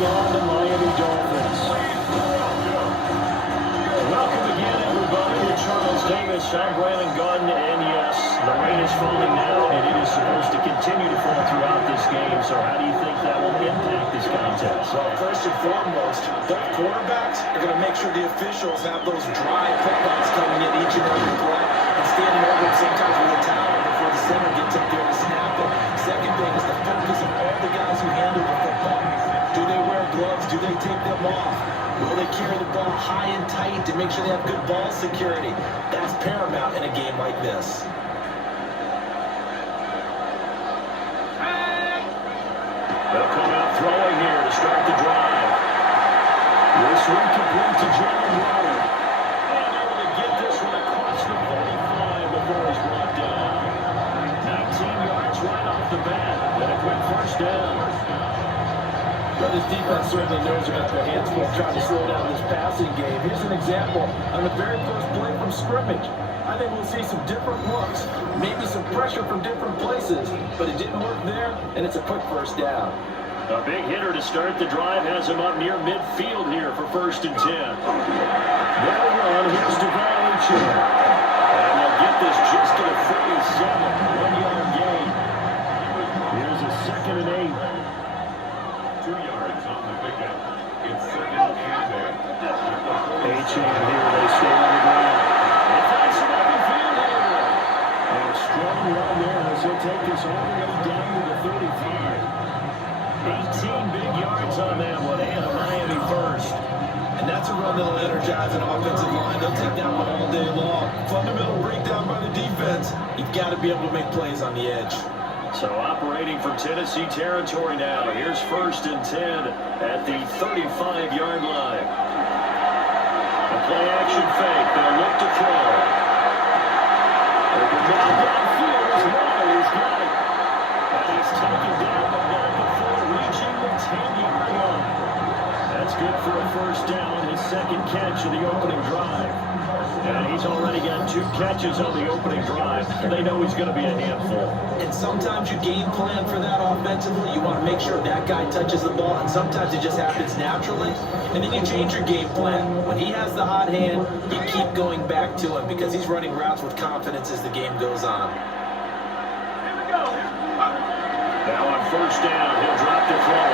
on the Miami Dolphins. Welcome again, everybody, to Charles Davis. I'm Brandon Gunn, and yes, the rain is falling now, and it is supposed to continue to fall throughout this game. So how do you think that will impact this contest? Well, first and foremost, both quarterbacks are going to make sure the officials have those dry footballs coming in each and every play and standing over them sometimes with a towel before the center gets up there to snap it. Second thing is the focus of all the guys who handle the football. Do they wear gloves? Do they take them off? Will they carry the ball high and tight to make sure they have good ball security? That's paramount in a game like this. They'll come out throwing here to start the drive. This one complete to Jalen Waddle. And able to get this one across the 45 before he's brought down. 19 yards right off the bat. And a quick first down. But this defense certainly knows they're got their hands full trying to slow down this passing game. Here's an example on the very first play from scrimmage. I think we'll see some different looks, maybe some pressure from different places, but it didn't work there, and it's a quick first down. A big hitter to start the drive has him up near midfield here for 1st and 10. They'll run. Here's Devon. And they'll get this just to the 47. 1-yard gain. Here's a 2nd and 8. 2 yards on the pickup. It's 2nd and 8. H.A. here. They stay on the ground. They find some open field here. And a strong run there as he'll take this all the way down to the 35. 18 big yards on that one, and a Miami first. And that's a run that'll energize an offensive line. They'll take that one all day long. Fundamental breakdown by the defense. You've got to be able to make plays on the edge. So operating from Tennessee territory now. Here's 1st and 10 at the 35-yard line. A play-action fake. They'll look to throw. Open down downfield is Waddle. He's got it. And he's taken down the ball before reaching the 10-yard line. That's good for a first down. His 2nd catch of the opening drive. And he's already got 2 catches on the opening drive. They know he's going to be a handful. And sometimes you game plan for that offensively. You want to make sure that guy touches the ball, and sometimes it just happens naturally. And then you change your game plan. When he has the hot hand, you keep going back to him because he's running routes with confidence as the game goes on. Now on 1st down, he'll drop the throw.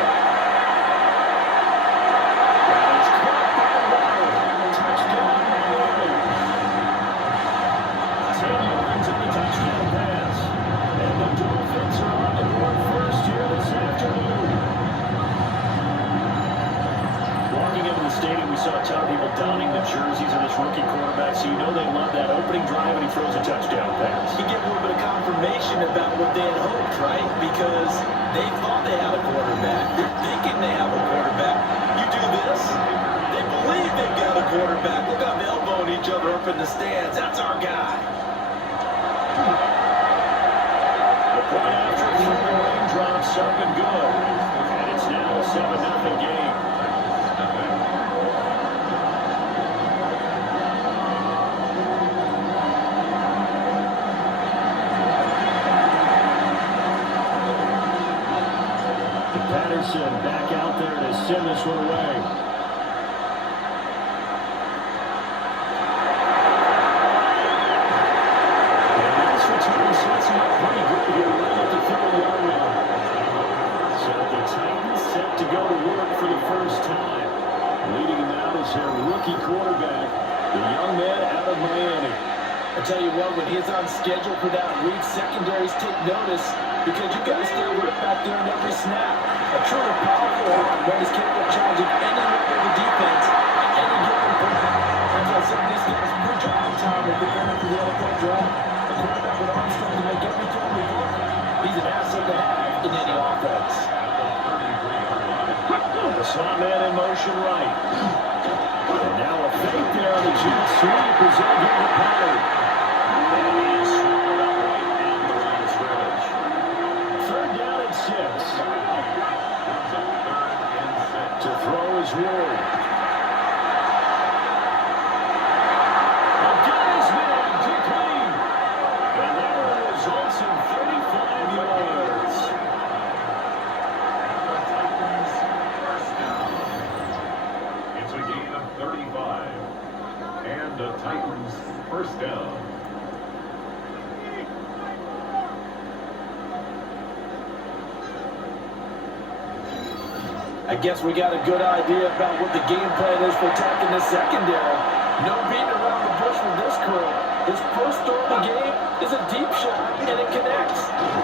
And it's caught by Waddle. Touchdown, Miami. 10 yards on the touchdown pass. And the Dolphins are on the board first here this afternoon. Walking into the stadium, we saw a ton of people donning the jerseys of this rookie quarterback, so you know they love that opening drive and he throws a touchdown pass. You get a little bit of confirmation about what they had hoped, right? Because they thought they had a quarterback. They're thinking they have a quarterback. You do this, they believe they've got a quarterback. Look how they're elbowing each other up in the stands. That's our guy. The point after three raindrops up and good. And it's now a 7-0 game. Patterson back out there to send this one away. And this return sets him up pretty good here right at the 30-yard line. So the Titans set to go to work for the first time. Leading him out is their rookie quarterback, the young man out of Miami. I tell you what, when he's on schedule for that read, secondaries take notice because you got to stay alert back there in every snap. A truly powerful arm when he's capable of challenging any member of the defense at any given point. That's why some of these guys bridge all the time with the benefit of the NFL draft. A quarterback with arm strength to make every throw we look. He's an asset to have in any offense. The slot man in motion right. And now a fake there on the jet sweep as they get the Pollard. And he is swallowed up right at the line of scrimmage. 3rd down and 6. To throw is Ward. A guy's man to clean. And that results in 35 yards. and the Titans first down. I guess we got a good idea about what the game plan is for attacking the secondary. No beating around the bush with this crew. His first throw of the game is a deep shot, and it connects.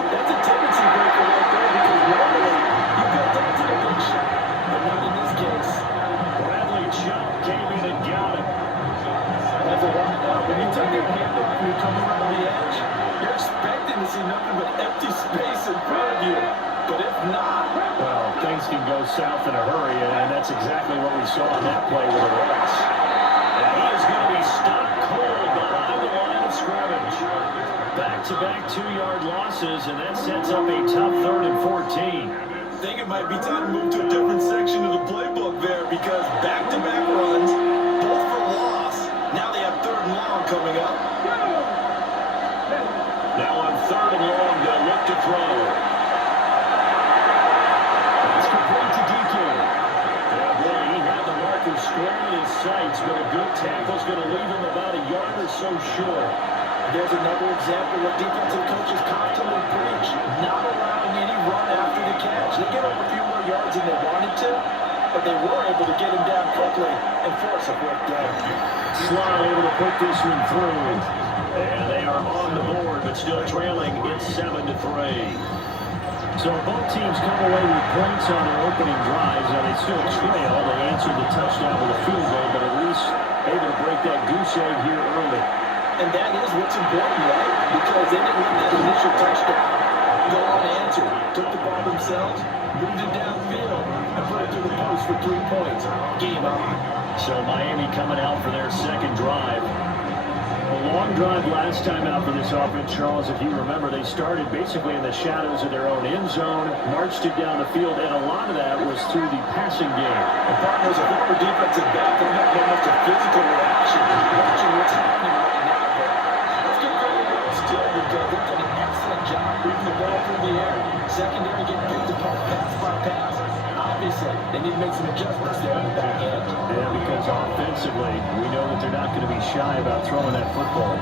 That's a tendency breaker right there because normally you build up to the big shot, but not in this case. Bradley Chubb came in and got him. That's a lot now. When you take your hand off and you come around the edge, you're expecting to see nothing but empty space in front of you. But if not, well, things can go south in a hurry, and that's exactly what we saw on that play with the Reds. And he is going to be stopped cold behind the line of scrimmage. Back-to-back 2-yard losses, and that sets up a tough 3rd and 14. I think it might be time to move to a different section of the playbook there because back-to-back runs, both for loss. Now they have 3rd and long coming up. Now on 3rd and long, they'll look to throw. It's complete to DK. Yeah, boy, he had the marker square in his sights, but a good tackle's going to leave him about a yard or so short. There's another example of defensive coaches constantly preach, not allowing any run after the catch. They give up a few more yards than they wanted to, but they were able to get him down quickly and force a quick down. Slot able to put this one through. And they are on the board, but still trailing. It's 7-3. So both teams come away with points on their opening drives. Now they still trail. They answered the touchdown with a field goal, but at least able to break that goose egg here early. And that is what's important, right? Because they didn't let that initial touchdown go unanswered. Took the ball themselves, moved it downfield, and put it through the post for 3 points. Game on. So Miami coming out for their second drive. A long drive last time out for this offense, Charles. If you remember, they started basically in the shadows of their own end zone, marched it down the field, and a lot of that was through the passing game. And partners, a former defensive back, they're not almost a physical reaction. Watching what's happening right now. But let's give credit where it's still because they've done an excellent job moving the ball through the air. Secondary getting picked apart pass by pass. Obviously, they need to make some adjustments there on the back end. Yeah, because offensively, we know that they're not going to be shy about throwing that football.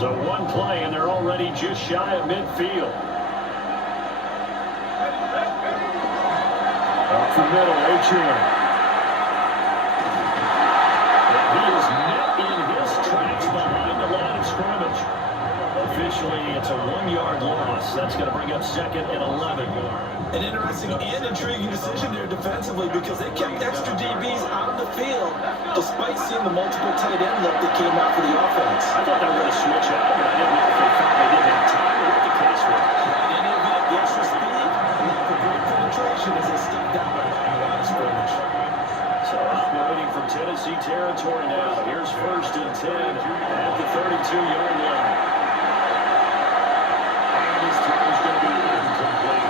So one play, and they're already just shy of midfield. Up the middle, Adrian. And he is net in his tracks behind the line of scrimmage. Officially, it's a 1-yard loss. That's going to bring up 2nd and 11. An interesting and intriguing decision there defensively because they kept extra DBs on the field despite seeing the multiple tight end look that came out for the offense. I thought they were going to switch out, but I didn't know if they thought they didn't have time or what the case was. In any event, the extra speed allowed for great penetration as they stepped out on the line of scrimmage. So operating from Tennessee territory now. Here's 1st and 10 at the 32-yard line. And this time is going to be incomplete.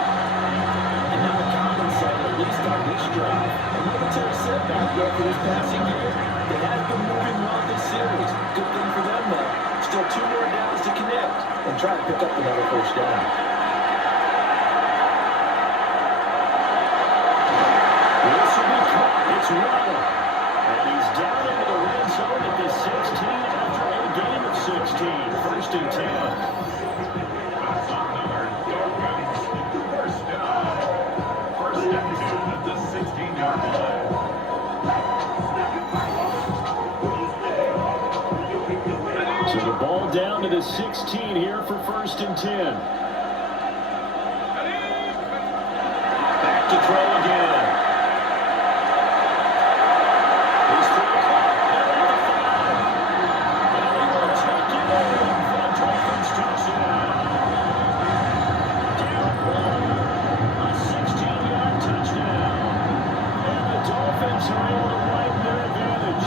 And now the Cowboys say, at least on this drive, a momentary setback there for this passing game. They have been moving well this series. Good thing for them, though. Still 2 more downs to connect and try to pick up another 1st down. This will be caught. It's Waddle. And he's down into the red zone at the 16 after a gain of 16. 1st and 10. That's on number Dolphins. First down. 1st and 10 at the 16-yard line. So the ball down to the 16 here for 1st and 10. Back to throw again. He's through caught at the 5. And he will take it over for a Dolphins touchdown. Down 1. A 16-yard touchdown. And the Dolphins are able to widen their advantage.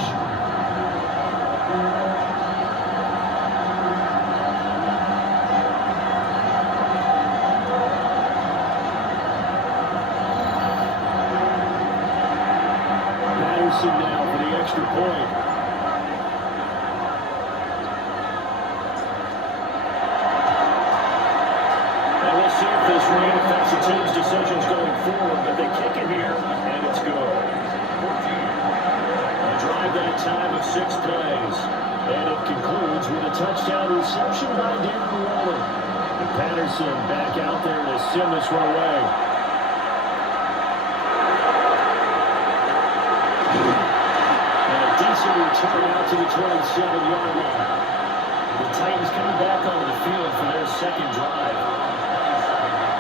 Now for the extra point. And we'll see if this rain affects the team's decisions going forward, but they kick it here, and it's good. A drive that touchdown reception by Darren Waller. And Patterson back out there to send this one away. And a decent return out to the 27-yard line. The Titans coming back onto the field for their second drive.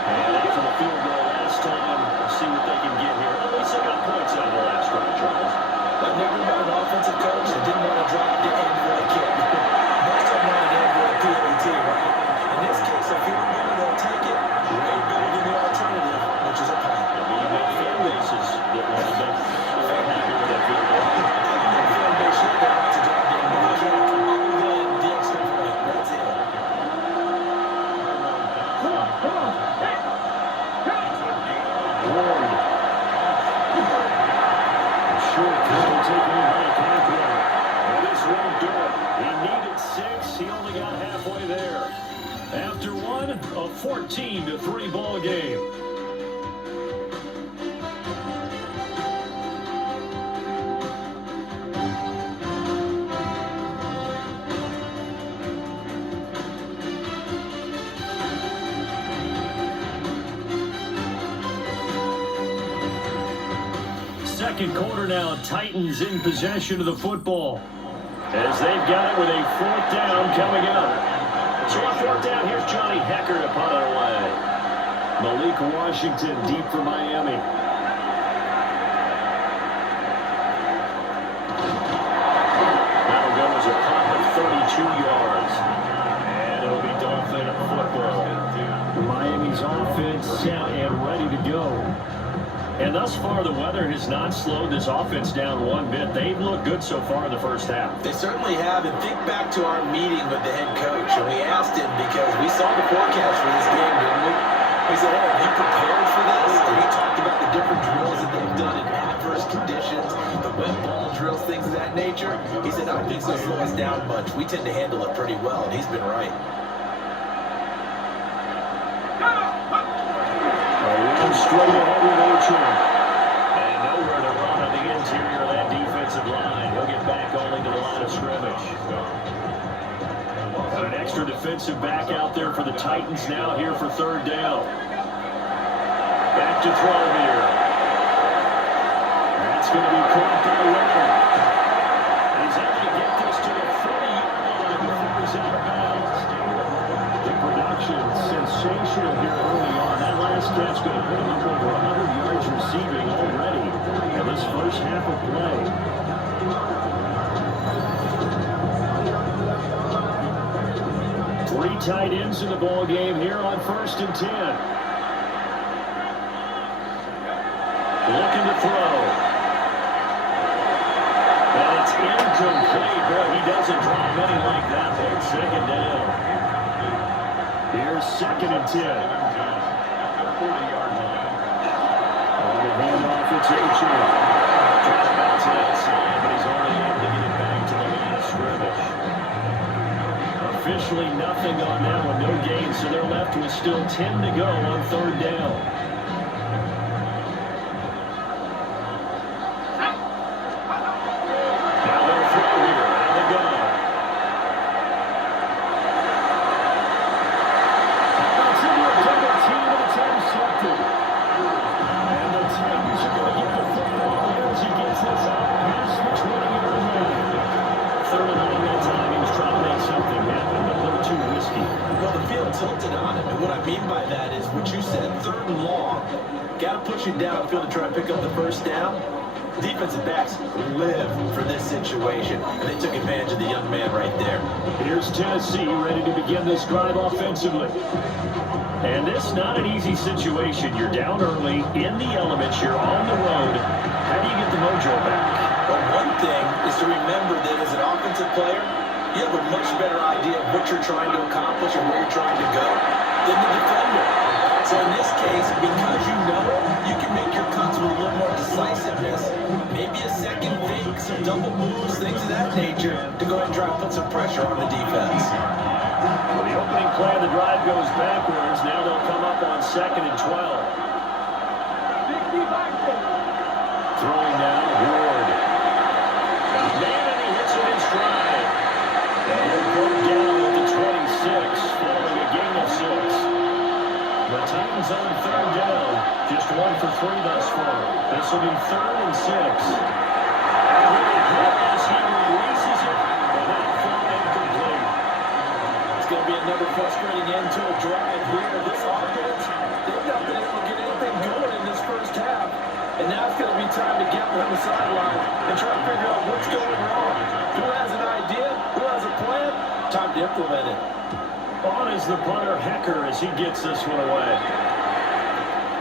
And after the field goal last time, we'll see what they can get here. At least they got points out of the last drive, Charles. I've never met an offensive coach that didn't want to drop the end for a kick. Most of them want an end for a PAT, right? In this case, if you're going to take it, way better than the alternative, which is a punt. You make fan bases that want to get happy with that field goal. Other than fan base, you don't want to drop the end for a kick. Other than the extra point, that's it. Ward. Short couple taken in by Conklin. And this won't do it. He needed 6. He only got halfway there. After one, a 14-3 ball game. Second quarter now, Titans in possession of the football. As they've got it with a fourth down coming up. So on fourth down, here's Johnny Hecker to punt it away. Malik Washington deep for Miami. That'll go as a punt of 32 yards. And it'll be Dolphin football. Miami's offense set and ready to go. And thus far, the weather has not slowed this offense down one bit. They've looked good so far in the first half. They certainly have. And think back to our meeting with the head coach. And we asked him because we saw the forecast for this game, didn't we? We said, hey, have you prepared for this? And we talked about the different drills that they've done in adverse conditions, the wet ball drills, things of that nature. He said, I don't think it's going to slow us down much. We tend to handle it pretty well, and he's been right. Straight ahead with Achan. And nowhere to run on the interior of that defensive line. He'll get back only to the line of scrimmage. Got an extra defensive back out there for the Titans now here for third down. Back to throw here. That's going to be caught by Leonard. And he's able to get this to the 30-yard line before he's out of bounds. The production sensational here early on. That last catch going to put him up over 100 yards receiving already in this first half of play. Three tight ends in the ball game here on 1st and 10. Looking to throw. And it's incomplete. Boy, he doesn't drop many like that there. Second down. Here's 2nd and 10. On the handoff, it's Achan. Trying to bounce it outside, but he's already able to get it back to the line of scrimmage. Officially nothing on that one, no gain, so they're left with still 10 to go on third down. Downfield to try and pick up the first down. Defensive backs live for this situation, and they took advantage of the young man right there. Here's Tennessee ready to begin this drive offensively. And this not an easy situation. You're down early, in the elements, you're on the road. How do you get the mojo back? Well, one thing is to remember that as an offensive player, you have a much better idea of what you're trying to accomplish and where you're trying to go than the defender. So in this case, because you know you can make your cuts with a little more decisiveness, maybe a second fake, some double moves, things of that nature, to go ahead and try and put some pressure on the defense. Well, the opening play of the drive goes backwards. Now they'll come up on 2nd and 12. Throwing now, Ward. Man, and he hits it in stride. And he'll go down 3 thus far. This will be 3rd and 6. Really hit as he releases it, but that throw incomplete. It's going to be another frustrating end to a drive here. This offense, they've not been able to get anything going in this first half. And now it's going to be time to get on the sideline and try to figure out what's going wrong. Who has an idea? Who has a plan? Time to implement it. On is the punter, Hecker, as he gets this one away.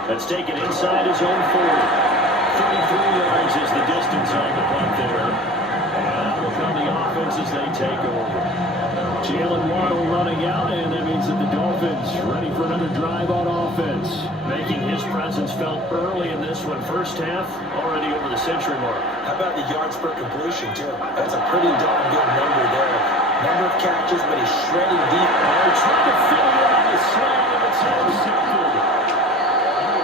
That's taken inside his own 40. 33 yards is the distance on the punt there. And out will come the offense as they take over. Jalen Waddle running out, and that means that the Dolphins ready for another drive on offense. Making his presence felt early in this one. First half, already over the century mark. How about the yards per completion, too? That's a pretty darn good number there. Number of catches, but he's shredding deep. They're trying to fill in on the slam, and it's intercepted.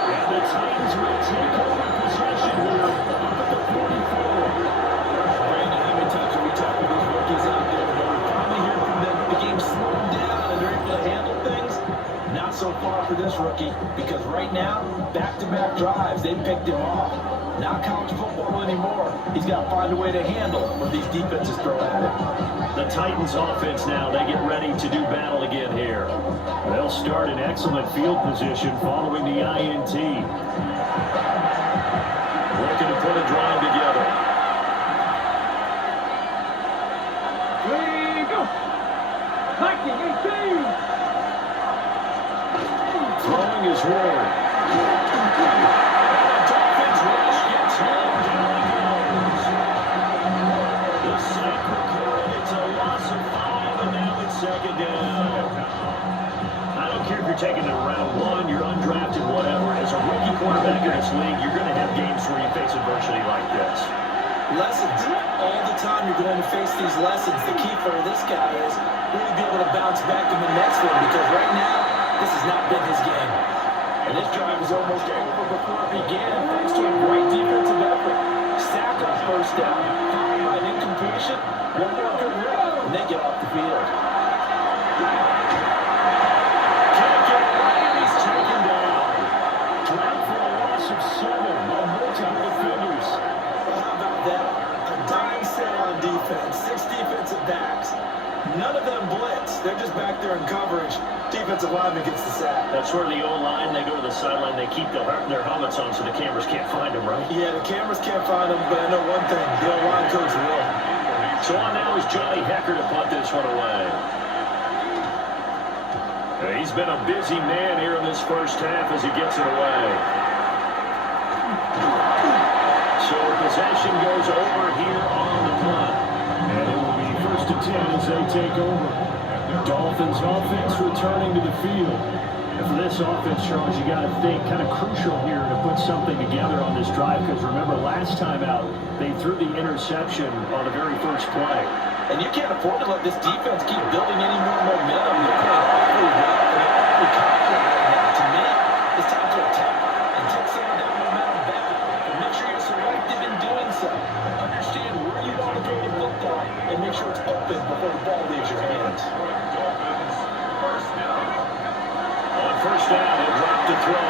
And the Titans will take over possession here up at the 44. Brandon, how many times have we talked with these rookies out there? We're probably hearing from them the game's slowed down and they're able to handle things. Not so far for this rookie, because right now, back-to-back drives, they picked him off. Not college football anymore. He's got to find a way to handle what these defenses throw at him. The Titans offense now, they get ready to do battle again here. They'll start in excellent field position following the INT. Looking to put a drive together. Here we go. 1918. Throwing is Ward. Dolphins rush gets him. Down he goes. The sack recorded. It's a loss of 5, and now it's 2nd down. I don't care if you're taking it in round 1, you're undrafted, whatever. As a rookie quarterback in this league, you're going to have games where you face adversity like this. Lessons. All the time you're going to face these lessons. The key for this guy is really be able to bounce back in the next one, because right now, this has not been his game. And this drive is almost over before it began, thanks to a great defensive effort. Sack on first down, followed by an incompletion, one more good run, and they get off the field. Can't get away, and he's taken down. Drag for a loss of 7 on multiple defenders. Well, how about that? A dime set on defense, 6 defensive backs. None of them blitz. They're just back there in coverage. Defensive lineman gets the sack. That's where the O-line, they go to the sideline, they keep their helmets on so the cameras can't find them, right? Yeah, the cameras can't find them, but I know one thing. The O-line coach will. So on now is Johnny Hecker to punt this one away. He's been a busy man here in this first half as he gets it away. So possession goes over here on the punt. And it will be 1st and 10 as they take over. Dolphins offense returning to the field. And for this offense, Charles, you got to think kind of crucial here to put something together on this drive, because remember last time out, they threw the interception on the very first play. And you can't afford to let this defense keep building any more momentum. They're playing awfully well and they're awfully confident right now. To me, it's time to attack and take some of that momentum back. And make sure you're selective in doing so. Understand where you want to throw the football and make sure it's open before the ball leaves your hands. Dolphins, first down. On first down, he'll drop to throw.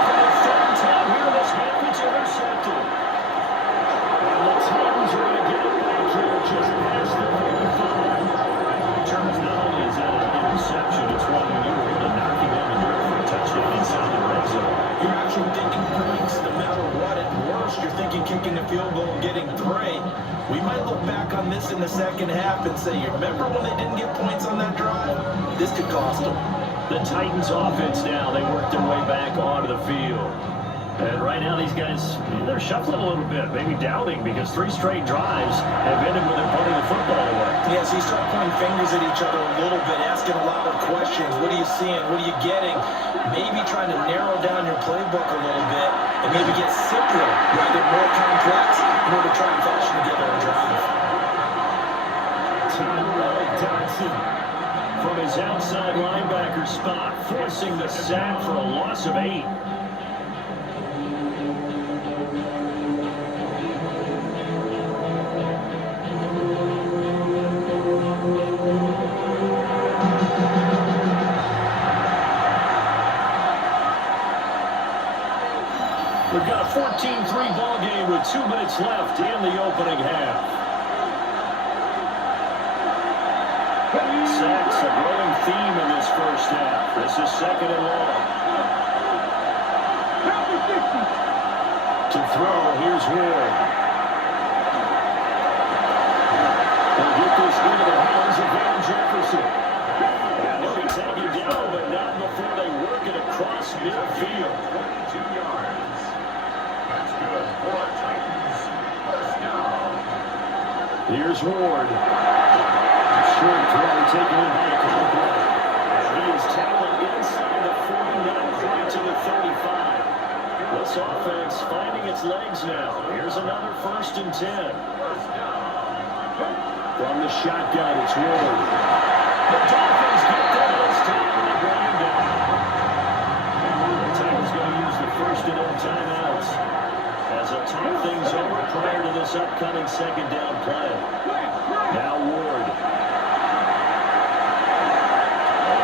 For the 3rd time here, this game is intercepted. And the Titans are going to get it back here just past the 45. Charles, not only is that an interception, it's one when you were able to knock him on the dirt for a touchdown inside the red zone. You're actually thinking points no matter what. At worst, you're thinking kicking the field goal and getting 3. We might look back on this in the second half and say, you remember when they didn't get points on that drive? This could cost them. The Titans offense now, they work their way back onto the field. And right now these guys, they're shuffling a little bit, maybe doubting, because 3 straight drives have ended with them putting the football away. Yeah, so you start pointing fingers at each other a little bit, asking a lot of questions. What are you seeing? What are you getting? Maybe trying to narrow down your playbook a little bit and maybe get simpler rather than more complex in order to try and fashion together a drive. Tyrell Dodson from his outside linebacker spot, forcing the sack for a loss of 8. We've got a 14-3 ball game with 2 minutes left in the opening half. Sacks a growing theme in this first half. This is second and long. To throw, here's Ward. They'll get this into the hands of Van Jefferson. And they'll be taken down, but not before they work it across midfield. 22 yards. That's good for the Titans. First down. Here's Ward. Short throw taken in by a Cowboy. And he is tackled inside the 49, right to the 35. This offense finding its legs now. Here's another 1st and 10. From the shotgun, it's Ward. The Dolphins get there this time and they bring him down. The Titans going to use the 1st and 10 timeouts as they talk things over prior to this upcoming second down play. Now Ward.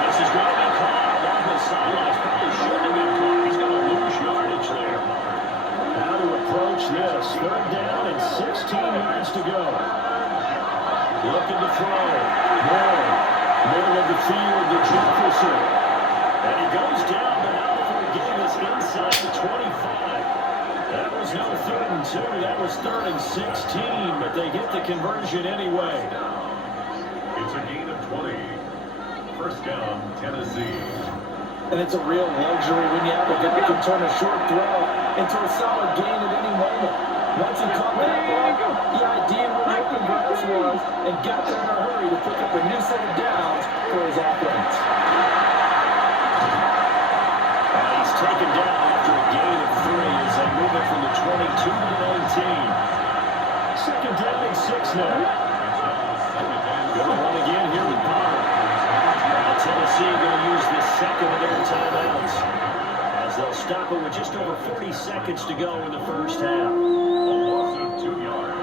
This is going to be caught off the sidelines. Probably shouldn't have been caught. He's going to lose yardage there. How to approach this. 3rd down and 16 yards to go. Looking to throw. Ward. Middle of the field to Jefferson. And he goes down, but now before the game is inside the 25. That was no 3rd and 2. That was 3rd and 16, but they get the conversion anyway. It's a gain of 20. First down, Tennessee. And it's a real luxury when you have a guy who can turn a short throw into a solid gain at any moment. Once he caught that ball, he ID'd where the open grass was and got there in a hurry to pick up a new set of downs for his offense. And he's taken down after a gain of 3 as they move it from the 22 to the 19. Second down and 6 now. Going to run again here with Pollard. Now Tennessee going to use the second of their timeouts as they'll stop it with just over 40 seconds to go in the first half. A loss of 2 yards.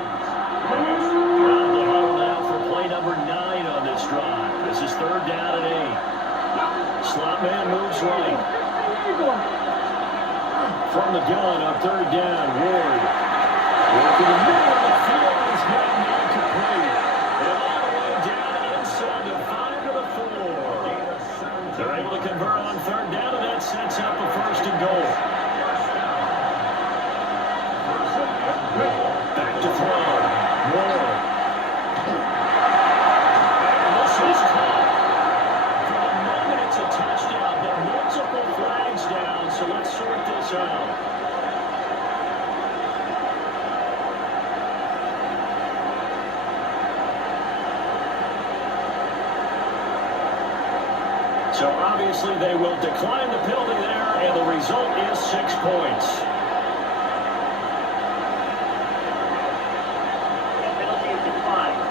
Around the huddle now for play number 9 on this drive. This is 3rd down and 8. Slot man moves right. From the gun on 3rd down, Ward. Working the middle of the field is getting incomplete. And all the way down inside the 5 to the 4. They're able to convert on 3rd down, and that sets up a 1st and goal. Back to throw. Ward. And this is caught. For the moment, it's a touchdown, but multiple flags down, so let's sort this out. So obviously they will decline the penalty there, and the result is 6 points. Penalty is declined.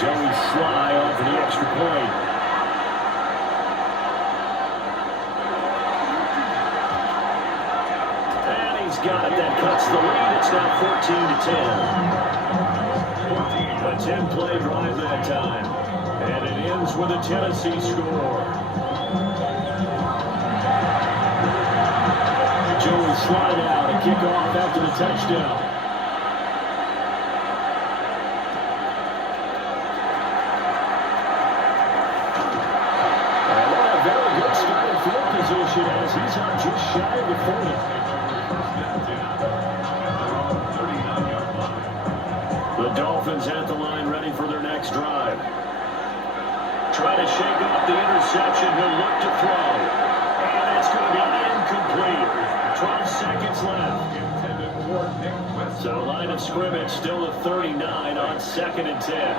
Joey Sly off the extra point. Got it. That cuts the lead. It's now 14 to 10. A 10-play drive that time. And it ends with a Tennessee score. Joey slide out and kick off after the touchdown. And what a very good starting field position as he's on just shy of the 40. The Dolphins at the line ready for their next drive. Try to shake off the interception. He'll look to throw. And it's going to be incomplete. 12 seconds left. So line of scrimmage still at 39 on 2nd and 10. And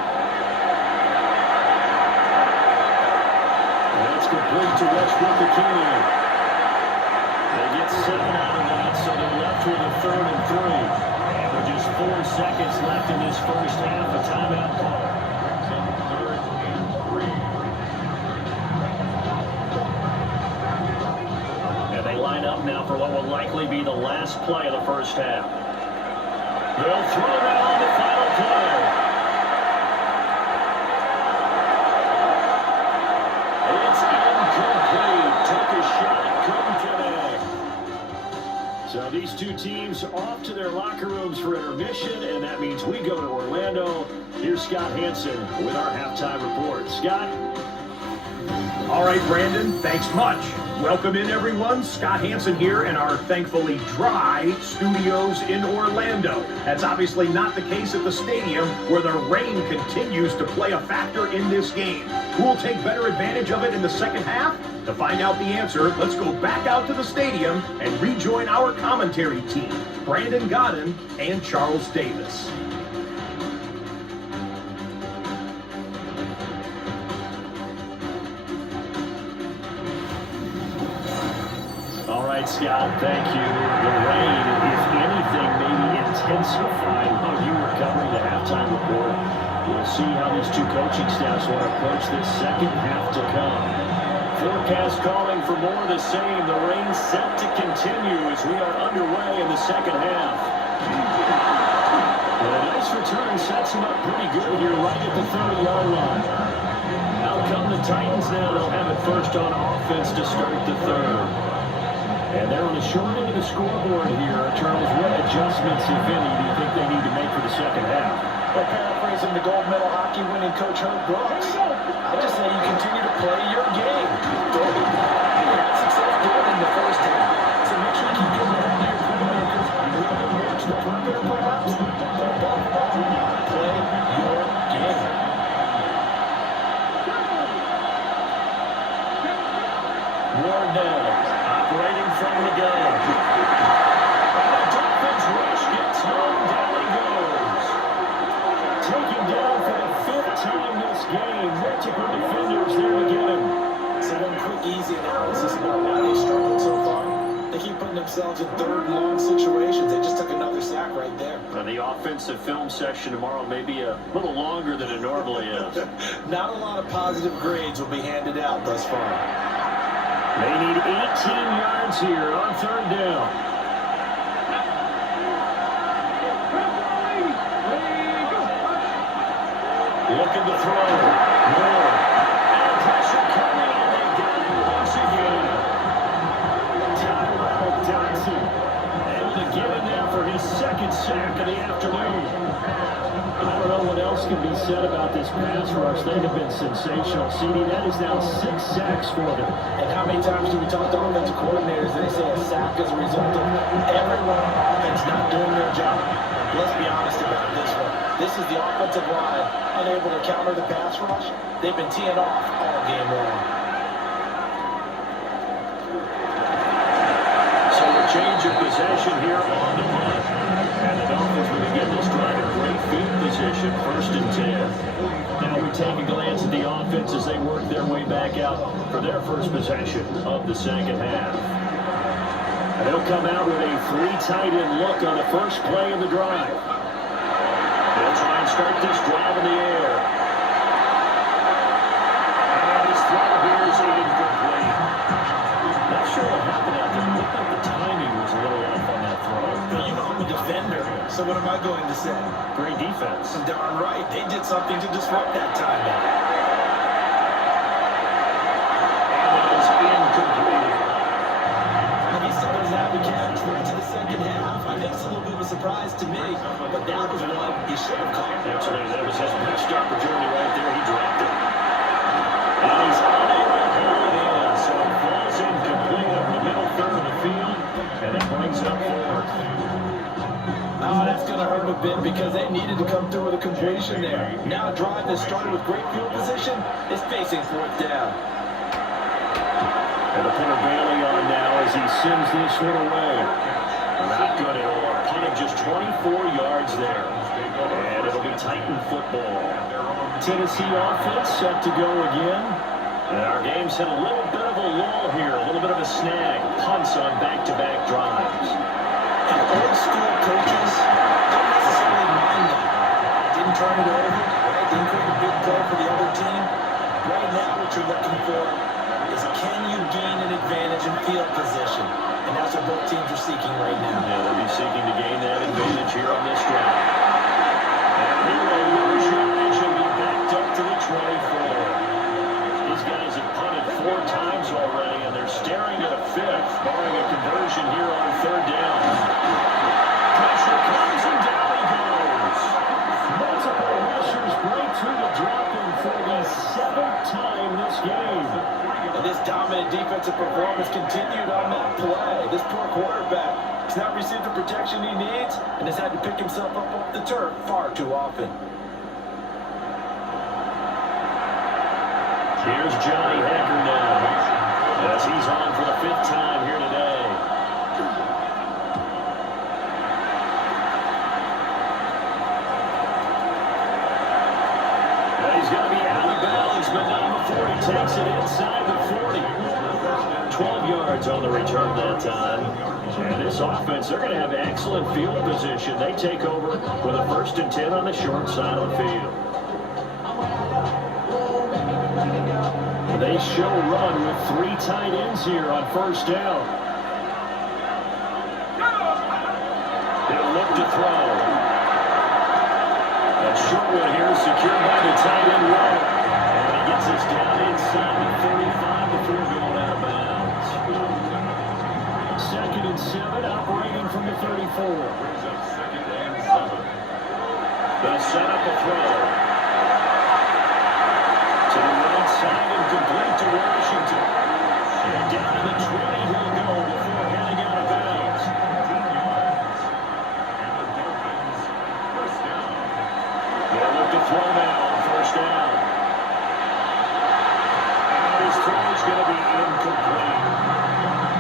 that's complete to Westbrook Akini. They get 7 out of that, so they're left with a 3rd and 3. And with just 4 seconds left in this first half, a timeout call. 3rd and 3. And they line up now for what will likely be the last play of the first half. They'll throw now on the final play. these two teams off to their locker rooms for intermission, and that means we go to Orlando. Here's Scott Hansen with our halftime report. Scott? All right, Brandon, thanks much. Welcome in, everyone. Scott Hansen here in our thankfully dry studios in Orlando. That's obviously not the case at the stadium, where the rain continues to play a factor in this game. Who will take better advantage of it in the second half? To find out the answer, let's go back out to the stadium and rejoin our commentary team, Brandon Godden and Charles Davis. All right, Scott, thank you. The rain, if anything, maybe intensified while you were covering the halftime report. We'll see how these two coaching staffs want to approach this second half to come. Forecast calling for more of the same. The rain set to continue as we are underway in the second half. And a nice return sets him up pretty good here right at the 30-yard line. Out come the Titans now. They'll have it first on offense to start the third. And they're on the short end of the scoreboard here. Charles, what adjustments, if any, do you think they need to make for the second half? Well, paraphrasing the gold medal hockey winning coach Herb Brooks, I just say you continue to play your game. You had success doing in the first half, so make sure you keep getting around to your playmakers. You have to reach the perimeter, perhaps, but above all, play your game. Wardell operating from the gun. And the Dolphins rush gets home. Down he goes. Taken down for the fifth time this game. Multiple defenders there to get him. So one quick, easy analysis about why they struggled so far. They keep putting themselves in third and long situations. They just took another sack right there. The offensive film section tomorrow may be a little longer than it normally is. Not a lot of positive grades will be handed out thus far. They need 18 yards here on third down. Looking to throw. More. And pressure coming, and they got him once again. Tyrell Dodson able to get in there for his second sack of the afternoon. I don't know what else can be said about this pass rush. They have been sensational. CD, that is now 6 sacks for them. And how many times do we talk to offensive coordinators? They say a sack is a result of everyone on offense not doing their job. Let's be honest about this one. This is the offensive line unable to counter the pass rush. They've been teeing off all game long. So a change of possession here on the punt. And the Dolphins will begin this drive in great field position, 1st and 10. Now we take a glance at the offense as they work their way back out for their first possession of the second half. And they'll come out with a 3 tight end look on the first play of the drive. They'll try and start this drive in the air. And his throw here is incomplete. Not sure what happened out there. It looked like the timing was a little off on that throw. Well, you know I'm a defender, so what am I going to say? Great defense. Darn right. They did something to disrupt that timing. And it is incomplete. And he still doesn't have a catch right to the second half. I think it's a little bit of a surprise to me, but that was one he should have caught. That's right. That was his missed opportunity right there. He dropped it. And he's unable to hold it in. So it falls incomplete up the middle third of the field. And it brings up 4th. Oh, that's going to hurt a bit because they needed to come through with a completion there. Now a drive that started with great field position is facing 4th down. And the punter Bailey on now as he sends this one away. Not good at all. Punt of just 24 yards there. And it'll be Titan football. Tennessee offense set to go again. And our game's had a little bit of a lull here, a little bit of a snag. Punts on back-to-back drives. And old school coaches don't necessarily mind that. Didn't turn it over, right? Didn't create a big play for the other team. Right now what you're looking for is can you gain an advantage in field position? And that's what both teams are seeking right now. Yeah, they'll be seeking to gain that advantage here on this drive. And here a Rashad should be backed up to the 24. These guys have punted 4 times already, and they're staring at a 5th, barring a conversion here on 3rd down. game. And this dominant defensive performance continued on that play. This poor quarterback has not received the protection he needs and has had to pick himself up off the turf far too often. Here's Johnny Hecker now, as he's on for the 5th time here today. He's going to be out of bounds, but not before he takes it inside the 40. 12 yards on the return that time. And this offense, they're going to have excellent field position. They take over with a 1st and 10 on the short side of the field. They show run with 3 tight ends here on 1st down. He'll look to throw. That short one here secured by the tight end Rowe. And he gets us down inside the 35 before going out of bounds. 2nd and 7, operating from the 34. Brings up 2nd and 7. They'll set up a throw. To the right side and complete to Washington. And down to the 20 he'll go before heading out of bounds. 10 yards. And the Dolphins, 1st down. They'll look to throw now on 1st down. And his throw is going to be incomplete.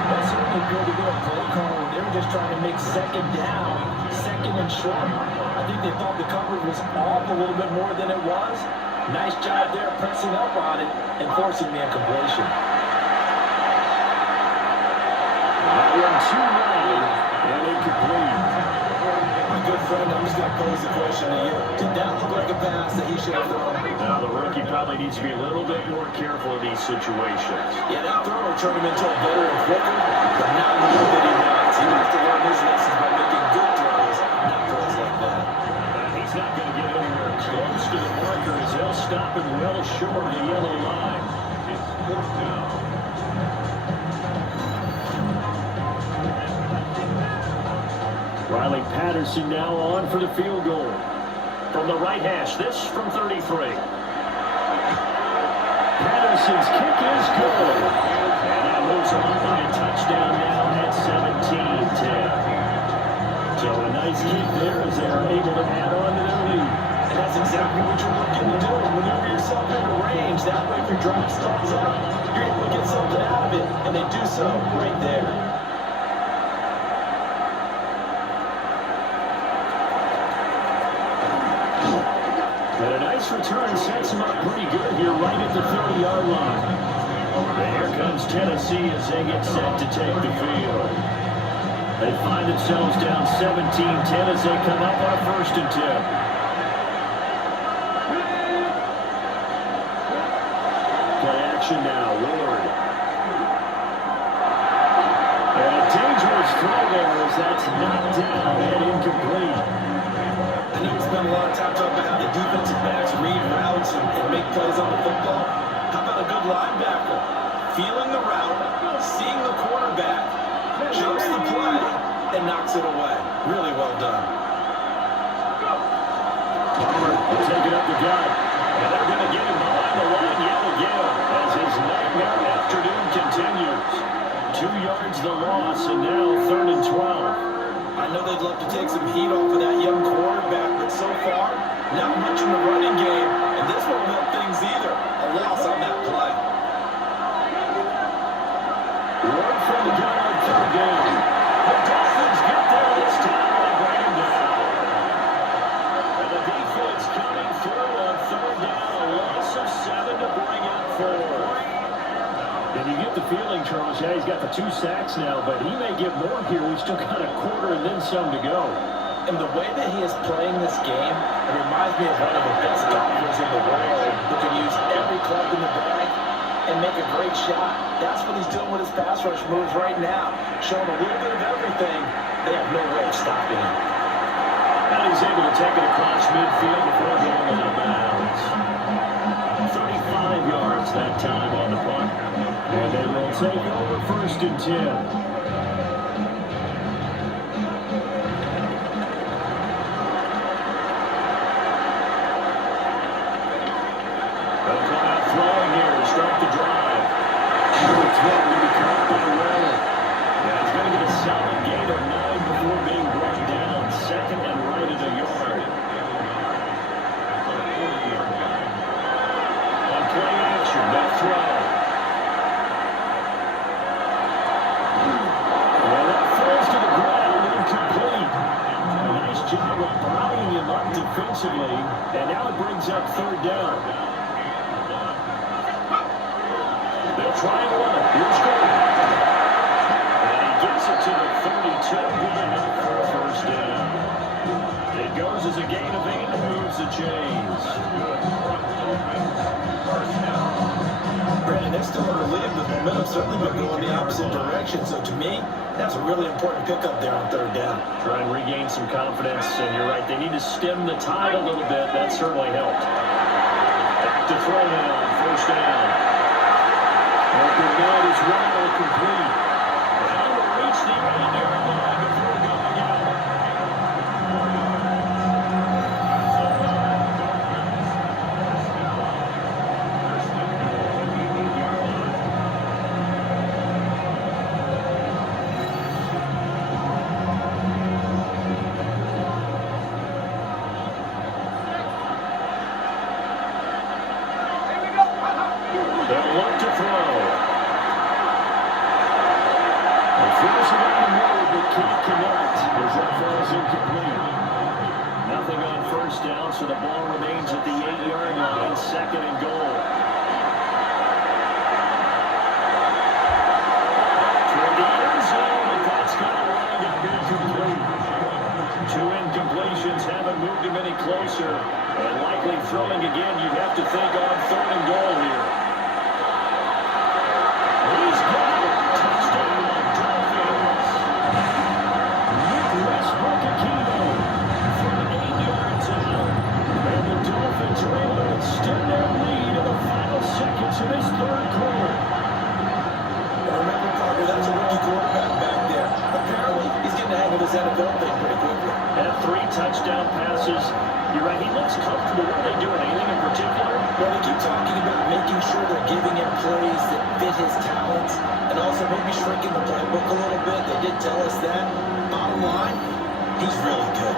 That's certainly good to get a play call when they were just trying to make 2nd down, 2nd and short. I think they thought the coverage was off a little bit more than it was. Nice job there pressing up on it and forcing the incompletion. That one too wide and incomplete. My good friend, I'm just going to pose the question to you. Did that look like a pass that he should have thrown? Now the rookie probably needs to be a little bit more careful in these situations. Yeah, that throw will turn him into a veteran quicker, but not in the way that he wants. He needs to learn his lessons by making good throws, not throws like that. He's not going to get anywhere close to the marker as they'll stop him well short of the yellow line. It's 4th down. Riley Patterson now on for the field goal. From the right hash, this from 33. Patterson's kick is good. And that moves on by a touchdown now at 17-10. So a nice kick there as they are able to add on to their lead. And that's exactly what you're looking to do. Maneuver yourself into range. That way, if your drive starts out, you're able to get something out of it. And they do so right there. And a nice return sets them up pretty good here right at the 30-yard line. And here comes Tennessee as they get set to take the field. They find themselves down 17-10 as they come up on a 1st and 10. Play action now, Willard. And a dangerous throw there as that's knocked down and incomplete. I know we spent a lot of time talking about how the defensive backs read routes and make plays on the football. How about a good linebacker? Feeling the route, seeing the quarterback, jumps the play, and knocks it away. Really well done. Palmer will take it up the gut. And they're going to get him behind the line yet again as his nightmare afternoon continues. 2 yards the loss, and now 3rd and 12. I know they'd love to take some heat off of that young quarterback, but so far, not much in the running game, and this won't help things either. A loss on that play. Word from the gun on 3rd down. The Dolphins get there this time with a grand down. And the defense coming through on 3rd down, a loss of 7 to bring up 4. And you get the feeling, Charles, yeah, he's got the 2 sacks now, but he may get more here. We've still got a quarter and then some to go. And the way that he is playing this game, it reminds me of one of the best golfers in the world who can use every club in the bag and make a great shot. That's what he's doing with his pass rush moves right now. Showing a little bit of everything. They have no way of stopping him. And he's able to take it across midfield before going out of bounds. 35 yards that time on the punt. And they will take over 1st and 10. They'll come out throwing here. start the drive. It's going to be caught by Waller. Yeah, he's going to get a solid gain of 9 before being brought down. Second and right at a yard. On play action, that throw. Well, that falls to the ground, incomplete. A nice job of bodying him up defensively, and now it brings up third down. They'll try and run it. Here's Gordon. And he gets it to the 32 for a first down. It goes as a gain of 8 and moves the chains. Brandon, they're still in the lead, but momentum certainly been going the opposite direction. So to me, that's a really important pickup there on third down. Try and regain some confidence, and you're right, they need to stem the tide a little bit. That certainly helped. Back to throw now, first down. Open net is well complete. And will reach the 8-yard line before going out. They'll look to throw. Throws it on the middle, but can't connect as that falls incomplete. Nothing on first down, so the ball remains at the 8-yard line, second and goal. Toward the end zone, but that's going to wind up incomplete. 2 incompletions haven't moved him any closer, and likely throwing again, you'd have to think on third and goal here. He's got it. Touchdown, Dolphins. Westbrook Aquino from 8 yards out. And the Dolphins are able to extend their lead in the final seconds of this third quarter. Remember, Parker, that's a rookie quarterback back there. Apparently, he's getting the hang of this NFL thing pretty quickly. And 3 touchdown passes. You're right, he looks comfortable. What are they doing? Anything in particular? Well, they keep talking about making sure they're giving him plays that fit his talents and also maybe shrinking the playbook a little bit. They did tell us that. Bottom line, he's really good.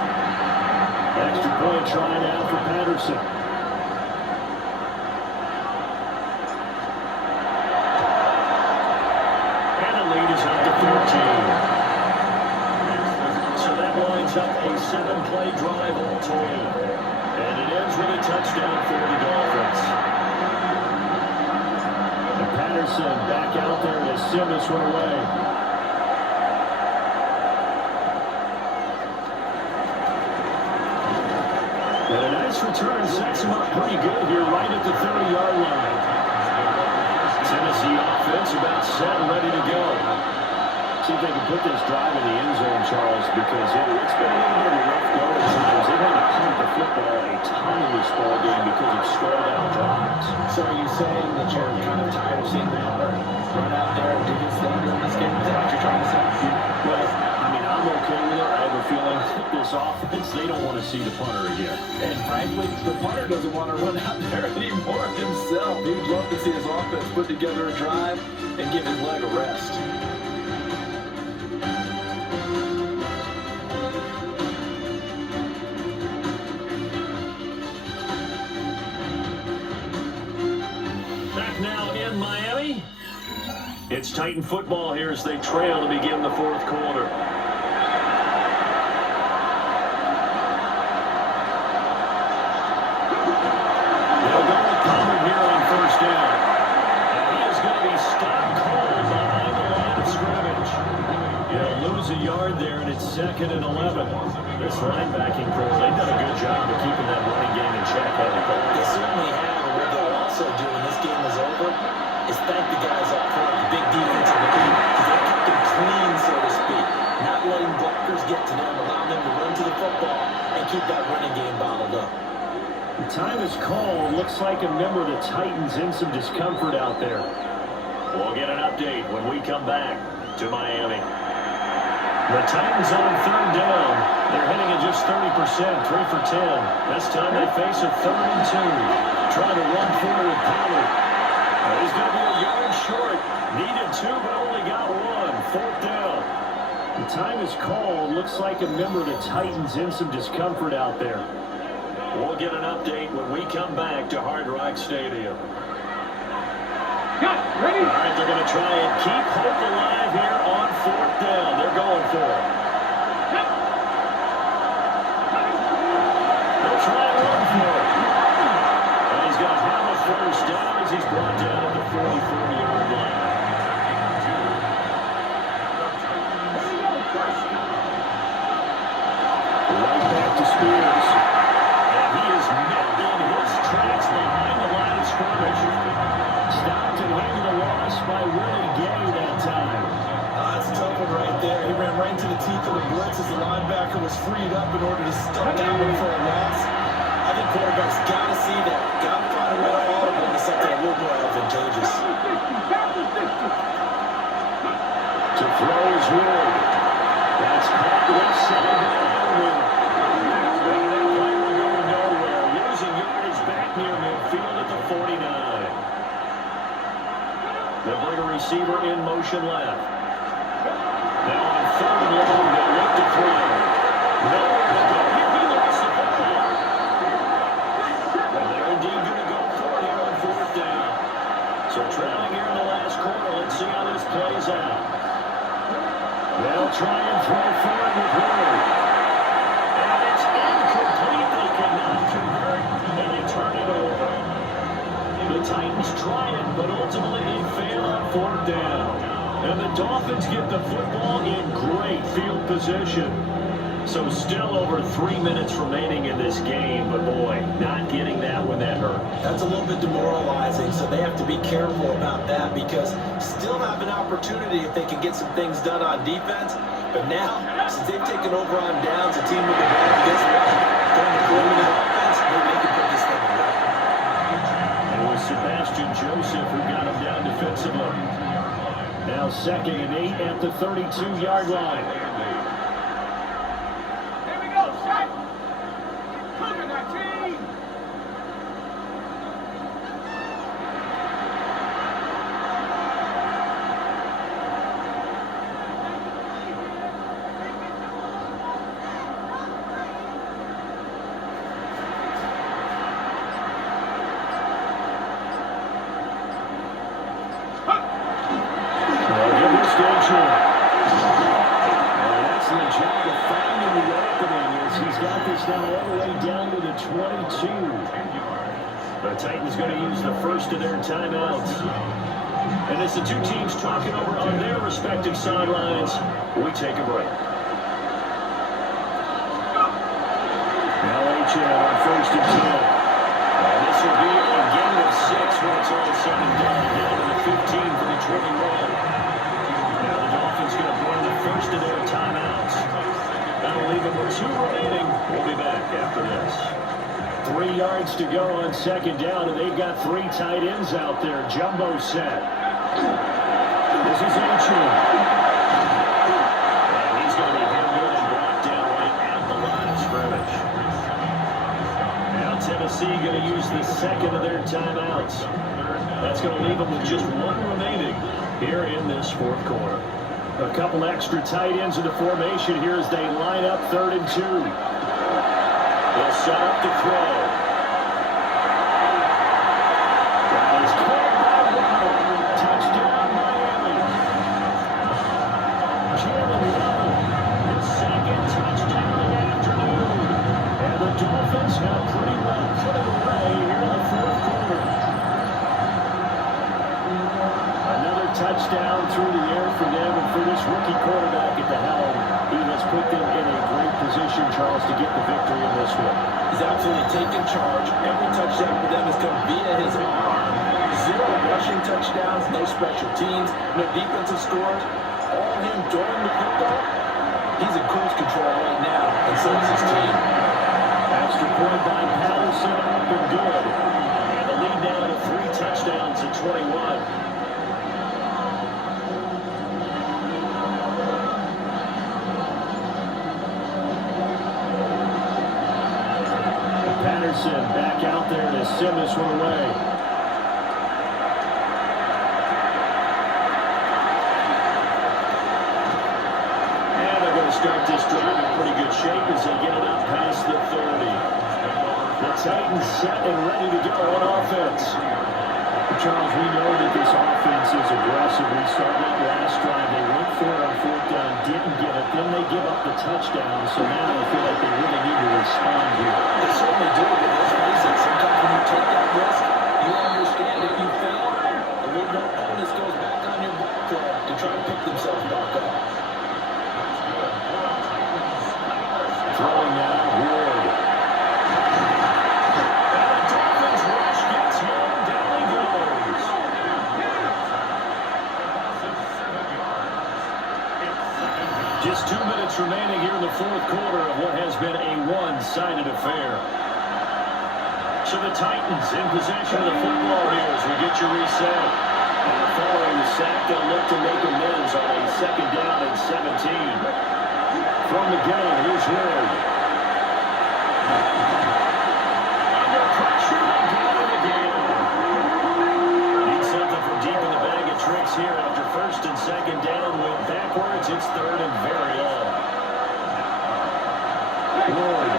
Extra point try now for Patterson. And the lead is up to 14. So that lines up a 7-play drive all told. And it ends with a touchdown for the Dolphins. And Patterson back out there to send this one away. And a nice return sets him up pretty good here right at the 30-yard line. Tennessee offense about set and ready to go. See if they can put this drive in the end zone, Charles, because it's been a little bit of a rough go at times. They've had to punt the football a ton in this ball game because of stalled out drives. So are you saying that you're kind of tired of seeing Butler run out there and do his thing during this game? Is that what you're trying to say? Well, I mean, I'm okay with it. I have a feeling this offense, they don't want to see the punter again. And frankly, the punter doesn't want to run out there anymore himself. He'd love to see his offense put together a drive and give his leg a rest. Back now in Miami. It's Titan football here as they trail to begin the fourth quarter. They'll go with Pollard here on first down. And he is going to be stopped cold behind the line of scrimmage. He'll lose a yard there, and it's 2nd and 11. This linebacking crew, they've done a good job of keeping that running game in check, haven't they? They certainly have, and what they'll also do when this game is over is thank the guys up front, the big defensive line, because they kept them clean, so to speak. Not letting blockers get to them, allowing them to run to the football and keep that running game bottled up. The time is called. Looks like a member of the Titans in some discomfort out there. We'll get an update when we come back to Miami. The Titans on third down. They're hitting at just 30%, 3 for 10. This time they face a 3rd and 2. Trying to run forward with Pollard. He's going to be a yard short. Needed two, but only got one. Fourth down. The time is called. Looks like a member of the Titans in some discomfort out there. We'll get an update when we come back to Hard Rock Stadium. Ready? All right, they're going to try and keep hope alive here on fourth down. They're going for it. They'll try and run for it. And he's going to have a first down as he's brought down at the 44-yard line. Right back to Spears. And he is met in his tracks behind the line of scrimmage. Stopped and handed the loss by Willie Gay that time. That's a tough one right there. He ran right into the teeth of the blitz as the linebacker was freed up in order to stop that one for a loss. I think quarterbacks got to see that. Got to find a way to audible into something a little more advantageous. To throw is Wood. That's caught left side down. That play will go nowhere. Losing yardage back near midfield at the 49. They'll bring a receiver in motion left. Now on third and long, they look to throw. Nowhere to go. Here he lost the football. And they're indeed going to go for it here on fourth down. So trailing here in the last quarter. Let's see how this plays out. They'll try and throw forward with Wood. And it's incomplete. They cannot convert. And they turn it over. The Titans try it, but ultimately they fail on fourth down. And the Dolphins get the football in great field position. So still over 3 minutes remaining in this game, but boy, not getting that when that hurt. That's a little bit demoralizing, so they have to be careful about that because still have an opportunity if they can get some things done on defense. But now, since they've taken over on downs, a team with the ball, guess what? Going to 4-minute offense, maybe they can put this thing away. It was Sebastian Joseph who got him down defensively. Now 2nd and 8 at the 32-yard line. Here we go, shot. Cooking that team. Now all the way down to the 22. The Titans going to use the first of their timeouts. And as the two teams talking over on their respective sidelines, we take a break. Now H.N. on 1st and 10. This will be a game of 6 when it's all said and done. Down to the 15 for the 21. Now the Dolphins going to burn the first of their timeouts. That'll leave them with 2 remaining. We'll be back after this. 3 yards to go on 2nd down, and they've got 3 tight ends out there. Jumbo set. This is H.N. And he's going to be handled and brought down right at the line of scrimmage. Now Tennessee going to use the 2nd of their timeouts. That's going to leave them with just 1 remaining here in this 4th quarter. A couple extra tight ends in the formation here as they line up 3rd and 2. They'll set up the throw. That is caught by Waddle. Touchdown, Miami. Jalen Waddle, his 2nd touchdown of the afternoon. And the Dolphins have pretty well put it away here in the 4th quarter. Another touchdown through the air for them, and for this rookie quarterback at the helm, he has put them in a great position, Charles, to get the victory in this one. He's absolutely taken charge. Every touchdown for them has come via his arm. 0 rushing touchdowns, no special teams, no defensive scores. All him during the football. He's in cruise control right now, and so is his team. Extra point by Patterson, up and good. And the lead now to 3 touchdowns at 21. Patterson back out there to send this one away. set and ready to go on offense. Charles, we know that this offense is aggressive. We saw that last drive. They went for it on fourth down, didn't get it. Then they give up the touchdown. So now I feel like they really need to respond here. They certainly do, but let's face it, sometimes when you take that risk, you understand if you fail, a little bit of onus goes back on your back to try to pick themselves back up. Throwing now, Ward. And the Dolphins rush gets him. Down he goes. Just 2 minutes remaining here in the fourth quarter of what has been a one-sided affair. So the Titans in possession of the football here as we get your reset. And following the sack, they'll look to make amends on a second down and 17. From the game, here's Ward. Under pressure, they got it again. Need something from deep in the bag of tricks here after first and second down. Went backwards, it's third and very long. Ward.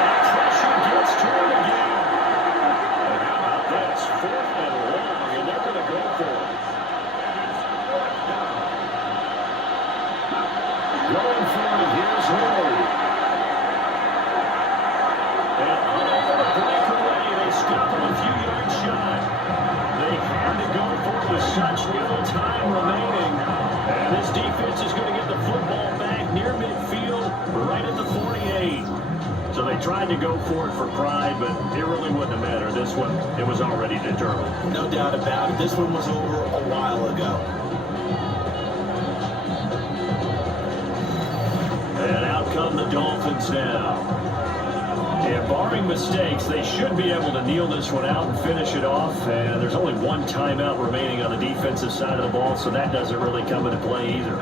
And pressure gets to him again. And how about this? Fourth and long, and they're going to go for it. Going for it, here's Ward. And unable to break away, they stop him a few yards shy. They had to go for it with such little time remaining. And this defense is going to get the football back near midfield, right at the 48. So they tried to go for it for pride, but it really wouldn't have mattered. This one, it was already determined. No doubt about it. This one was over a while ago. And out come the Dolphins now. And barring mistakes, they should be able to kneel this one out and finish it off. And there's only one timeout remaining on the defensive side of the ball, so that doesn't really come into play either.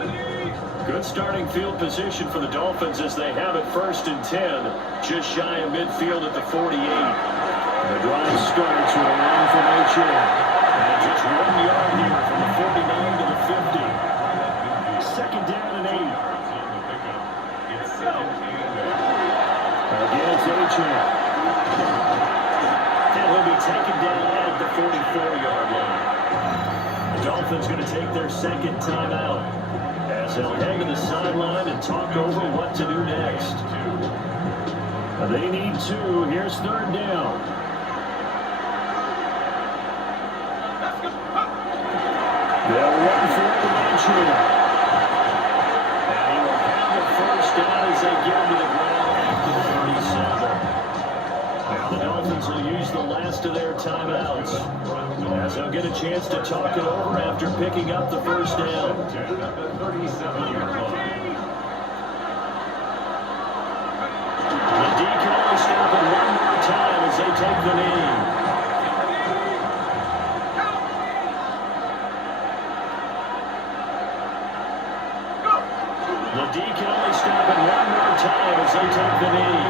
Good starting field position for the Dolphins as they have it first and 10, just shy of midfield at the 48. The drive starts with a run formation. And just 1 yard here from the 49 to the 50. Second down and 8. Against Achan. And he'll be taken down at the 44-yard line. The Dolphins going to take their second timeout as they'll head to the sideline and talk over what to do next. They need 2. Here's third down. They'll run for it to Achan. And he will have the first down as they get him to the ground. Now the Dolphins will use the last of their timeouts as they'll get a chance to talk it over after picking up the first down. The D can only stop it one more time as they take the knee. The D can only stop it one more time as they take the knee.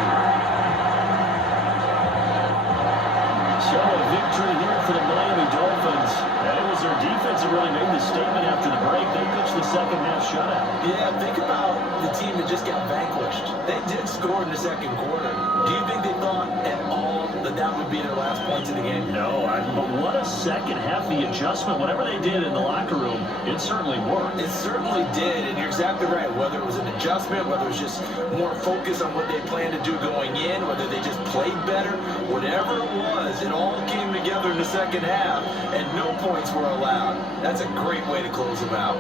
So a victory here for the Miami Dolphins. And it was their defense that really made the statement after the break. They pitched the second half shutout. Yeah, think about the team that just got vanquished. They did score in the second quarter. Do you think they thought at all that that would be their last points of the game? No, but what a second half. The adjustment, whatever they did in the locker room, it certainly worked. It certainly did, and you're exactly right. Whether it was an adjustment, whether it was just more focus on what they planned to do going in, whether they just played better, whatever it was, it all came together in the second half, and no points were allowed. That's a great way to close them out.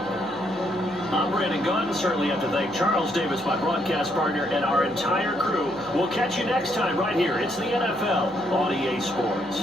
I'm Brandon Gunn. Certainly have to thank Charles Davis, my broadcast partner, and our entire crew. We'll catch you next time right here. It's the NFL on EA Sports.